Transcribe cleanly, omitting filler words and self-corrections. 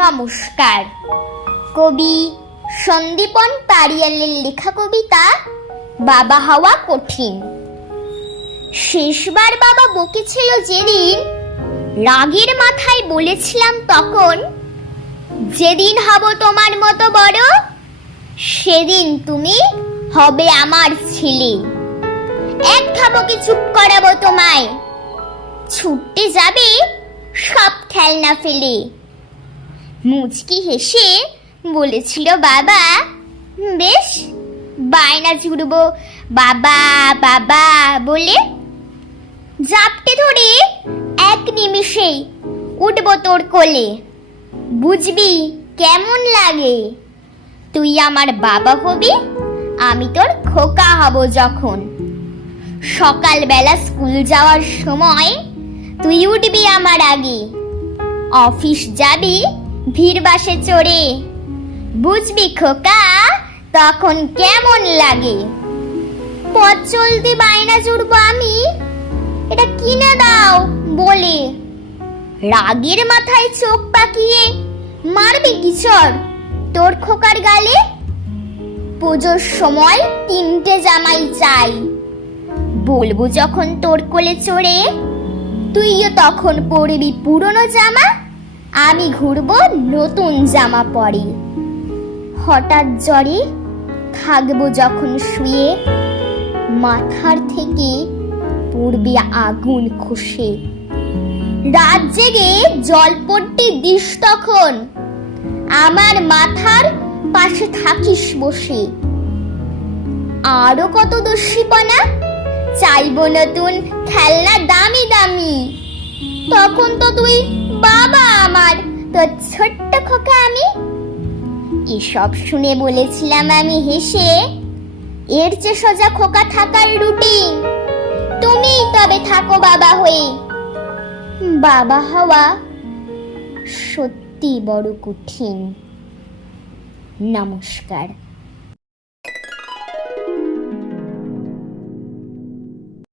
নমস্কার। কবি সন্দীপন পারিয়ালের লেখা কবিতা বাবা হওয়া কঠিন। শেষবার বাবা বকেছিল যেদিন, রাগের মাথায় বলেছিলাম তখন, যেদিন হব তোমার মতো বড় সেদিন তুমি হবে আমার ছেলে। এক ধাপকে চুপ করাবো তোমায়, ছুটতে যাবে সব খেলনা ফেলে। মুচকি হেসে বলেছিল বাবা, বেশ বায়না জুড়বো বাবা বাবা বলে। জাপটে ধরে এক নিমিষেই উঠবো তোর কোলে, বুঝবি কেমন লাগে। তুই আমার বাবা হবি, আমি তোর খোকা হব যখন। সকালবেলা স্কুল যাওয়ার সময় তুই উঠবি আমার আগে। অফিস যাবি ভিড় বাসে চড়ে, বুঝবি খোকা তখন কেমন লাগে। পথ চলতে বায়না জুড়বো আমি, এটা কিনে দাও বলে। রাগের মাথায় চোখ পাকিয়ে মারবি কিচড় তোর খোকার গালে। পুজোর সময় 3টে জামাই চাই, বলবো যখন তোর কোলে চড়ে। তুইও তখন পরবি পুরনো জামা, আমি ঘুরবো নতুন জামা পরে। হঠাৎ জ্বরে থাকবো যখন শুয়ে, মাথার থেকে পড়বে আগুন খসে। রাত জেগে জলপট্টি দিস তখন, আমার মাথার পাশে থাকিস বসে। আরো কত দস্যিপনা চাইবো নতুন খেলনা দামি দামি, তখন তো তুই বাবা আমার, তোর ছোট্ট খোকা আমি। এসব শুনে বলেছিলাম আমি হেসে, এর চেয়ে সোজা খোকা থাকার রুটিন, তুমি তবে থাকো বাবা হয়ে। বাবা হওয়া সত্যি বড় কঠিন। নমস্কার।